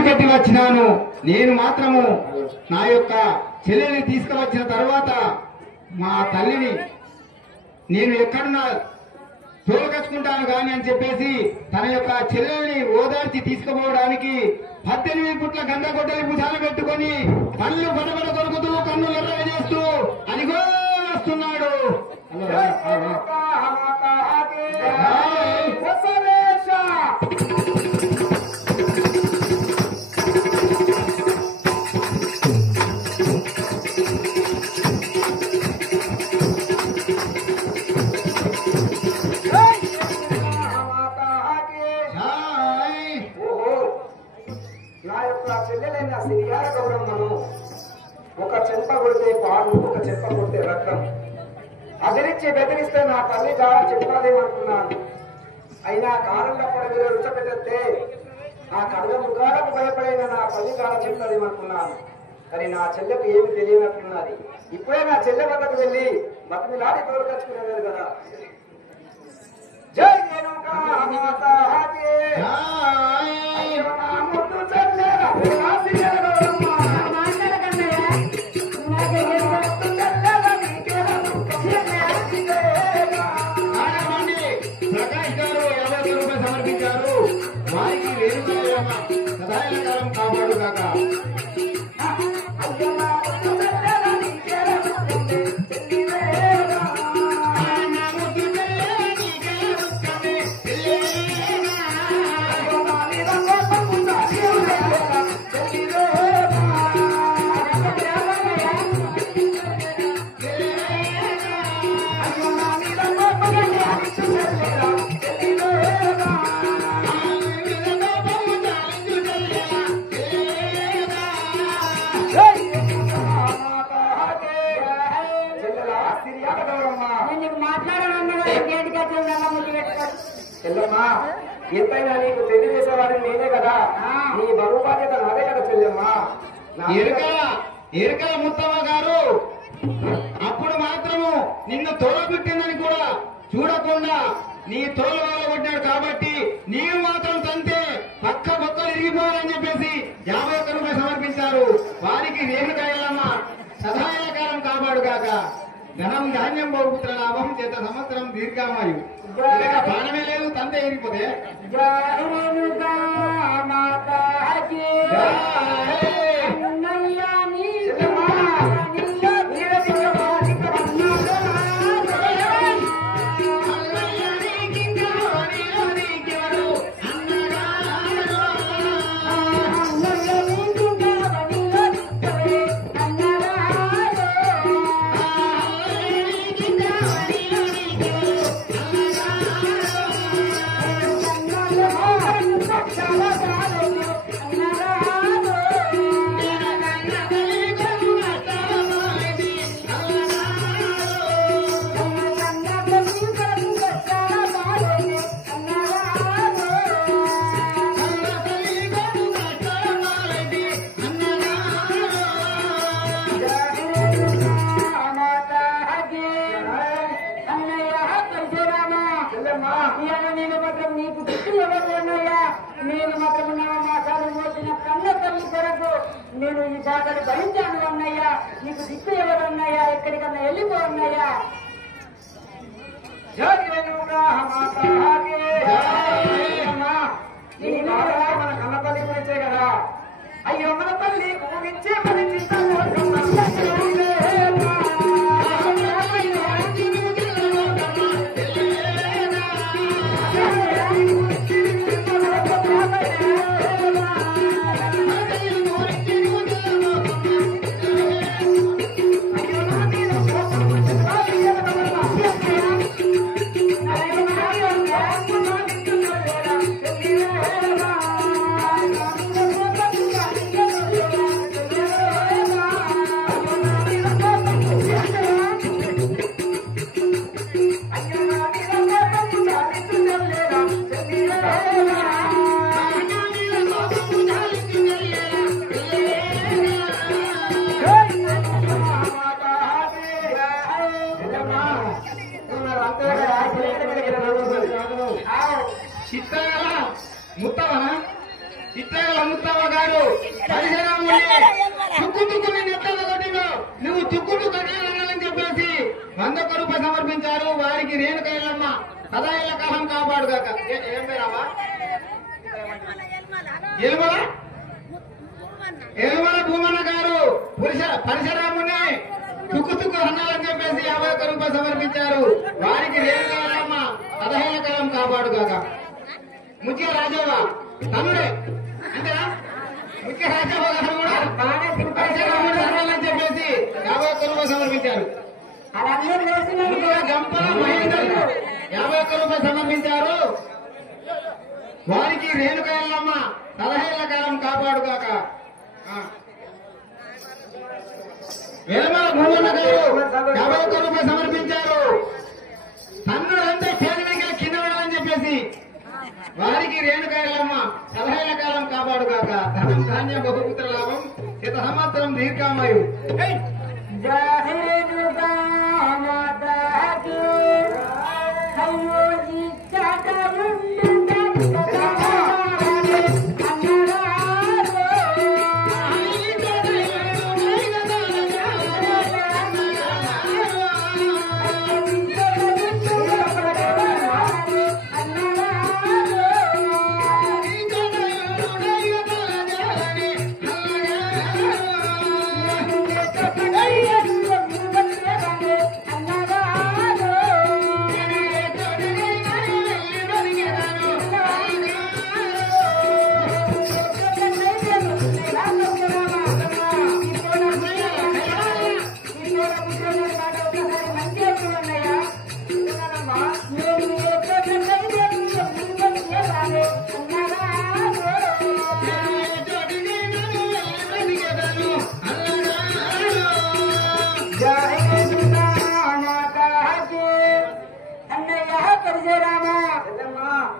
వదిలిపెట్టి వచ్చినాను. నేను మాత్రము నా యొక్క చెల్లెల్ని తీసుకువచ్చిన తర్వాత మా తల్లిని నేను ఎక్కడున్నా తోలుకొచ్చుకుంటాను గాని అని చెప్పేసి తన యొక్క చెల్లెల్ని ఓదార్చి తీసుకుపోవడానికి 18 పుట్ల గంగగొడ్డలి భుజాలు పెట్టుకొని కళ్ళు బడబడ కొరుకుతూ కన్నులు ఎర్రగా చేస్తూ అనిగో వస్తున్నాడు. చెల్లెలైన సిరియాల గౌరమ్మను ఒక చెంప కొడితే పాలు, ఒక చెంప కొడితే రక్తం అదిరించి బెదిరిస్తే నా తల్లి చాలా చెప్పాలేమనుకున్నాను. అయినా కారంలో పొడవిలో రుచపెట్టే ఆ కళ్ళ ముఖాలకు భయపడైన నా తల్లి చాలా చెప్తాదేమనుకున్నాను. కానీ నా చెల్లెకు ఏమి తెలియనట్లున్నది. ఇప్పుడే నా చెల్లె వద్దకు వెళ్ళి బతిమిలాడి తోలుకొచ్చుకునేవారు కదా. జై ప్రకాష్ గారు 50 రూపాయలు సమర్పించారు. వారికి రేణుకాయమ్మ సదాయకాలం కాపాడు కాక. చెల్లెమ్మా, ఎంతైనా నీకు పెళ్లి చేసేవాడిని నేనే కదా. నీ బరువు బాధ్యత నాదే కదా చెల్లెమ్మా. ఎరుకల ముత్తమ్మ గారు అప్పుడు మాత్రము నిన్ను తోలబెట్టిందని కూడా చూడకుండా నీ తోలు వాళ్ళబడ్డాడు కాబట్టి నీవు మాత్రం తంతే పక్క బొక్కలు ఇరిగిపోవాలని చెప్పేసి 51 రూపాయలు సమర్పించారు. వారికి రేణుకాయలమ్మ సదాయకాలం కాపాడు కాక. ధనం ధాన్యం బహుపుత్ర లాభం చేత సంవత్సరం దీర్ఘామాయు. ప్రాణమే లేదు తంతే ఇరిగిపోతే. నేను మాత్రం నీకు దిక్కు ఎవరు అన్నయ్యా? నేను మాత్రం నా మాసాలు మోసిన కన్న తల్లి కొరకు నేను ఈ బాధలు భరించాను అన్నయ్యా. నీకు దిక్కు ఎవరు అన్నయ్యా? ఎక్కడికన్నా వెళ్ళిపో అన్నయ్యా. మన కన్న తల్లి గురించే కదా. అయ్యో మన తల్లి ఊహించే మరి చిత్తగల ముత్తవ్వ గారు పరిసరాముని తుక్కు తుక్కుని నెత్తలు కొట్టిను నువ్వు తుక్కు తుక్కని చెప్పేసి 100 రూపాయలు సమర్పించారు. వారికి రేణుక ఎల్లమ్మ సదా ఇళ్ల కాలం కాపాడుగాక. ఏం పేరావా? ఎలుమల భూమన్న గారు పరిసరాముని తుక్కు తుక్కు అన్నాలని చెప్పేసి 51 రూపాయలు సమర్పించారు. వారికి రేణుక ఎల్లమ్మ సదా ఇళ్ల కాలం కాపాడుగాక. ముఖ్య రాజవ్వ తమ్ముడే అంతేనా? ముఖ్య రాజవ్వ గారు కూడా పరిసరాముని అన్నాలని చెప్పేసి 51 రూపాయలు సమర్పించారు. గంపల మహేందర్లు 51 రూపాయలు సమర్పించారు. వారికి రేణుక ఎల్లమ్మ 15 కాలం కాపాడుగాక. వేలమల భూమన్న గారు 51 రూపాయలు సమర్పించారు. తన్నులంతా చేతికి కింద పడాలని చెప్పేసి వారికి రేణుక ఎల్లమ్మ 15 కాలం కాపాడుగాక. ధనం ధాన్యం బహుపుత్ర లాభం శత సంవత్సరం దీర్ఘామయు.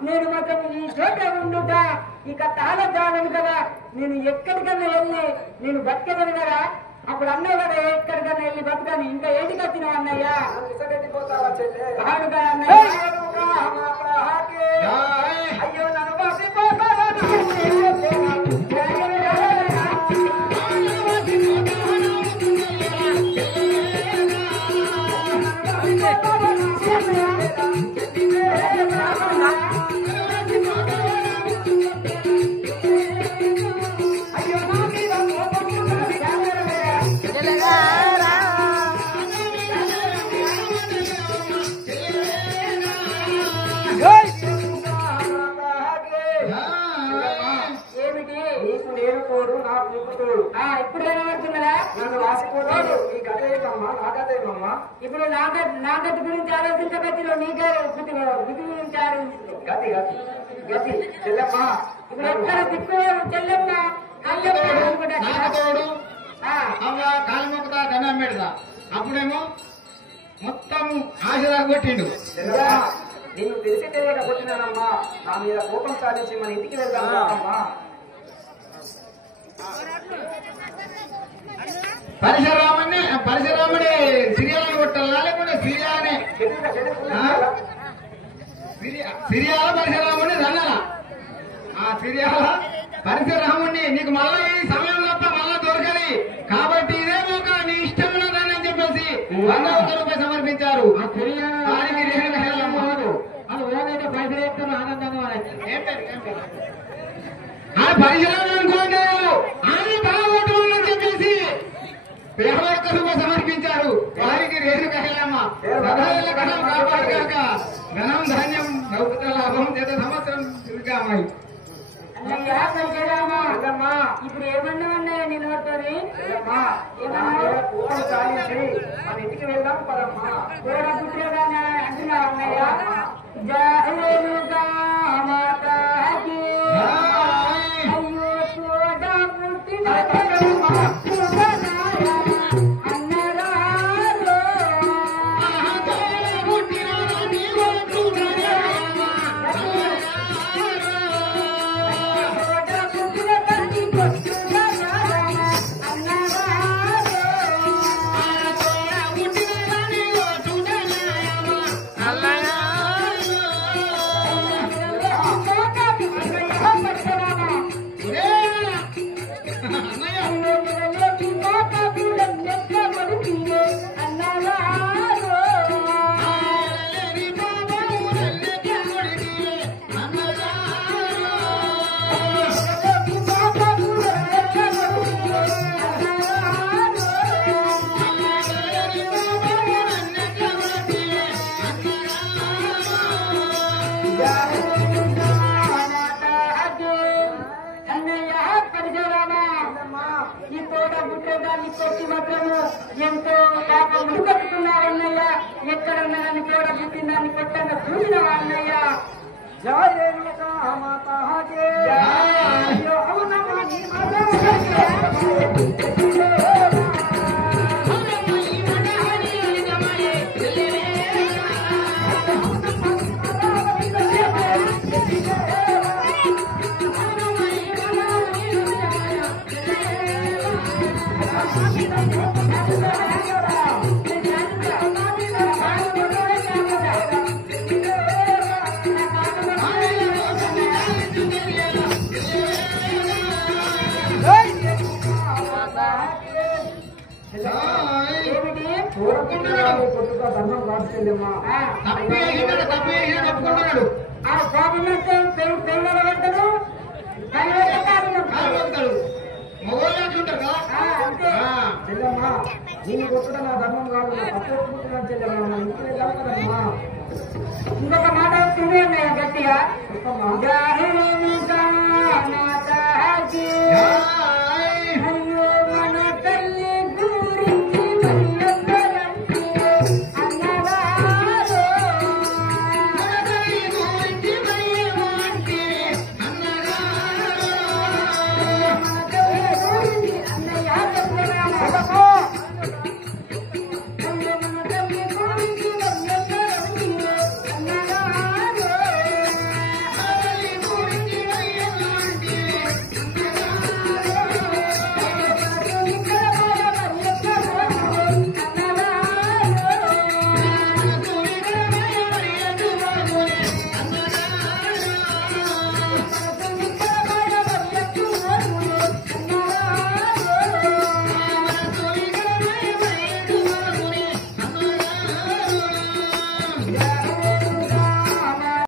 నేను మాత్రం ఈ చోట ఉండుట ఇక తాళజాలను కదా. నేను ఎక్కడికన్నా వెళ్ళి నేను బతకను కదా. అప్పుడు అన్నయ్య కదా ఎక్కడికన్నా వెళ్ళి బతకని. ఇంకా ఏంటికి వచ్చినావు అన్నయ్య? కాదుగా అన్నయ్య. అయ్యో నన్ను ఇప్పుడు ఏమవుతున్నదా? నన్ను రాసిపోతాడు. ఈ గత ఏమమ్మా నా గత ఏమమ్మా? ఇప్పుడు నా గతి గురించి ఆలోచించబట్టి నీకే బుద్ధి గురించి ఆలోచించు. గతి గతి గతి చెల్లెమ్మా. ఇప్పుడు ఎక్కడ దిక్కు చెల్లెమ్మ నాకతోడు అవ్వ కాలు మొక్కుతా దండం పెడతా. అప్పుడేమో మొత్తం ఆశలా కొట్టిండు. నిన్ను తెలిసి తెలియక కొట్టినానమ్మా. నా మీద కోపం సాధించి మన ఇంటికి వెళ్దాం అమ్మా. పరశురాముడి సిరియాలను కొట్టాలా లేకుంటే సిరియానే సిరియాల పరశురాముడిని దండాల. ఆ సిరియాల పరశురాముడిని నీకు మళ్ళా ఈ సమయం తప్ప మళ్ళా దొరకది కాబట్టి ఇదే ఒక నీ ఇష్టం ఉన్నదని చెప్పేసి 100 రూపాయలు సమర్పించారు. వారికి అది ఓనైతే పైసలు చెప్తారు ఆనందంగా. ఏం పేరు ఆ పరశురాముడు అనుకోంటారు ఆయన తాగొట్టు చెప్పేసి 51 రూపాయలు సమర్పించారు. వారికి రేణుక ఎల్లమ్మ 15 కాలం కాపాడుగాక. ధనం ధాన్యం భౌతిక లాభం చేత సంవత్సరం దుర్గామాయి. ఇప్పుడు ఏమన్నా ఉన్నాయా నేను పడుతుంది? కోపం సాధించి మన ఇంటికి వెళ్దాం పదమ్మా. గోడ పుట్టిన అంటున్నా అన్నయ్య. జాహేలుగా మాతాకి అయ్యో తోడ పుట్టిన ఈ తోట గుట్టేదాన్ని కొట్టి మాత్రము ఎంతో పాపం ముడుకట్టుకున్నావన్నయ్యా. ఎక్కడన్నా నన్ను తోట గుట్టిందాన్ని కొట్టంగా చూసినవా అన్నయ్యా? ధర్మం కాల్చిందమ్మా. చెప్పుకుంటున్నాడు. ఆ బాబున్నట్టు పెళ్ళ పడతాడు చెల్లెమ్మా నేను కొట్టడం నా ధర్మం కాదు. నా పట్టుకుంటున్నాను చెల్లెమ్మా. ఇంటికి వెళ్ళాలి కదమ్మా. ఇంకొక మాట వస్తుంది అన్నయ్య గట్టిగా చెప్పమ్మా. జాహిని మాతాజీ